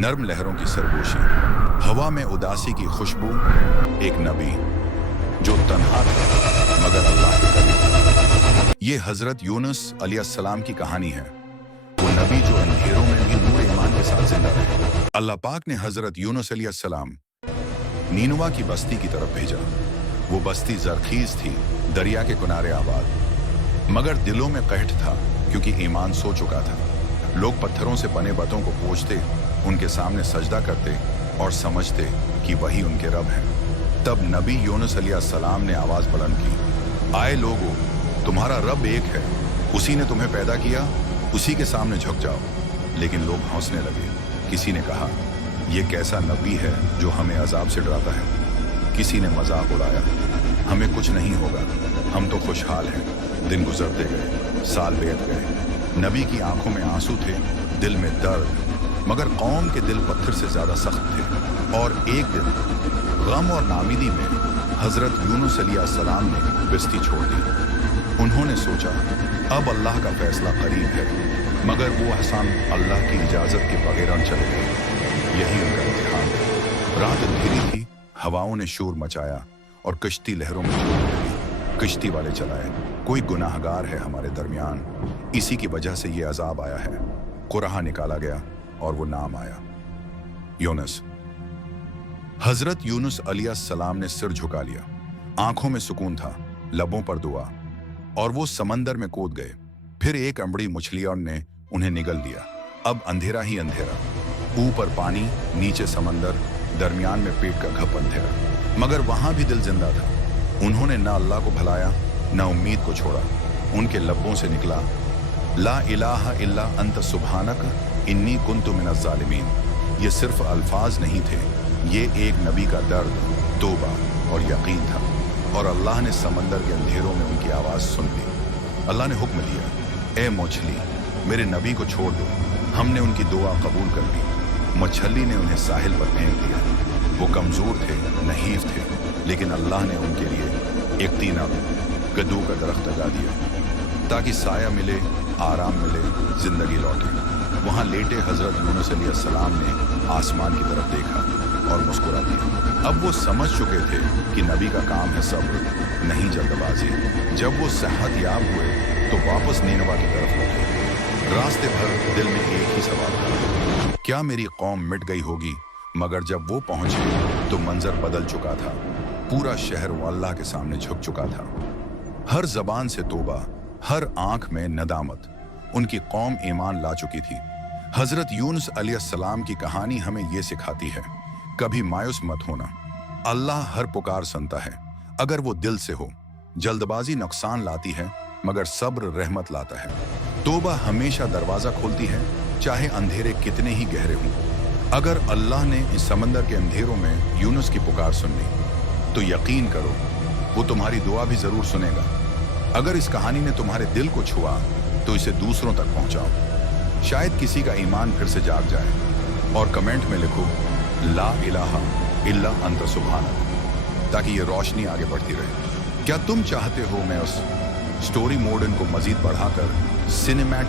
नर्म लहरों की सरगोशी, हवा में उदासी की खुशबू, एक नबी जो तन्हा था मगर अल्लाह के करीब। ये हजरत यूनुस अलैहिस्सलाम की कहानी है। वो नबी जो अंधेरों में भी नूर ईमान के साथ जिंदा रहे। अल्लाह पाक ने हजरत यूनुस अलैहिस्सलाम नीनवा की बस्ती की तरफ भेजा। वो बस्ती जरखीज थी, दरिया के किनारे आबाद, मगर दिलों में कहट था क्योंकि ईमान सो चुका था। लोग पत्थरों से बने बतों को पूजते, उनके सामने सजदा करते और समझते कि वही उनके रब हैं। तब नबी यूनुस अलैहिस्सलाम ने आवाज बुलंद की, आए लोगों, तुम्हारा रब एक है, उसी ने तुम्हें पैदा किया, उसी के सामने झुक जाओ। लेकिन लोग हंसने लगे। किसी ने कहा, यह कैसा नबी है जो हमें अजाब से डराता है। किसी ने मजाक उड़ाया, हमें कुछ नहीं होगा, हम तो खुशहाल हैं। दिन गुजरते गए, साल बीत गए। नबी की आंखों में आंसू थे, दिल में दर्द, मगर कौम के दिल पत्थर से ज्यादा सख्त थे। और एक दिन गम और नामीदी में हजरत यूनुस अलैहिस्सलाम ने बस्ती छोड़ दी। उन्होंने सोचा अब अल्लाह का फैसला करीब है, मगर वो हसन अल्लाह की इजाजत के बगैर चले गए। यही उनका इम्तिहान था। रात अंधेरी थी, हवाओं ने शोर मचाया और कश्ती लहरों में डूबने लगी। कश्ती वाले चलाए, कोई गुनाहगार है हमारे दरमियान, इसी की वजह से ये अजाब आया है। कुराहा निकाला गया और वो नाम आया, यूनुस। हजरत यूनुस अलैहिस्सलाम ने सिर झुका लिया, आंखों में सुकून था, लबों पर दुआ, और वो समंदर में कूद गए। फिर एक अम्बड़ी मछलियों ने उन्हें निगल लिया। अब अंधेरा ही अंधेरा, ऊपर पानी, नीचे समंदर, दरमियान में पेट का घप अंधेरा, मगर वहां भी दिल जिंदा था। उन्होंने ना अल्लाह को भुलाया, ना उम्मीद को छोड़ा। उनके लब्बों से निकला, ला इलाहा इल्ला अंत सुब्हानक इन्नी कुन्तु मिनज़ ज़ालिमीन। ये सिर्फ अल्फाज नहीं थे, ये एक नबी का दर्द, तौबा और यकीन था। और अल्लाह ने समंदर के अंधेरों में उनकी आवाज़ सुन ली। अल्लाह ने हुक्म दिया, ए मछली, मेरे नबी को छोड़ दो। हमने उनकी दुआ कबूल कर ली। मछली ने उन्हें साहिल पर फेंक दिया। वो कमज़ोर थे, नहीफ थे, लेकिन अल्लाह ने उनके लिए एक तीना कद्दू का दरख्त लगा दिया ताकि साया मिले, आराम मिले, जिंदगी लौटे। वहाँ लेटे हजरत यूनुस अलैहिस्सलाम ने आसमान की तरफ देखा और मुस्कुरा दिया। अब वो समझ चुके थे कि नबी का काम है सब्र, नहीं जल्दबाजी। जब वो सेहत याब हुए तो वापस नीनवा की तरफ लौटे। रास्ते भर दिल में एक ही सवाल था, क्या मेरी कौम मिट गई होगी? मगर जब वो पहुंचे तो मंजर बदल चुका था। पूरा शहर वो अल्लाह के सामने झुक चुका था। हर जबान से तौबा, हर आंख में नदामत। उनकी कौम ईमान ला चुकी थी। हजरत यूनुस अलैहिस्सलाम की कहानी हमें यह सिखाती है, कभी मायूस मत होना। अल्लाह हर पुकार सुनता है अगर वो दिल से हो। जल्दबाजी नुकसान लाती है, मगर सब्र रहमत लाता है। तौबा हमेशा दरवाजा खोलती है, चाहे अंधेरे कितने ही गहरे हों। अगर अल्लाह ने इस समंदर के अंधेरों में यूनुस की पुकार सुन ली तो यकीन करो वो तुम्हारी दुआ भी जरूर सुनेगा। अगर इस कहानी ने तुम्हारे दिल को छुआ तो इसे दूसरों तक पहुंचाओ। शायद किसी का ईमान फिर से जाग जाए। और कमेंट में लिखो, ला इलाहा इल्ला अंत सुब्हानक, ताकि ये रोशनी आगे बढ़ती रहे। क्या तुम चाहते हो मैं उस स्टोरी मोड को मजीद बढ़ाकर सिनेमैटिक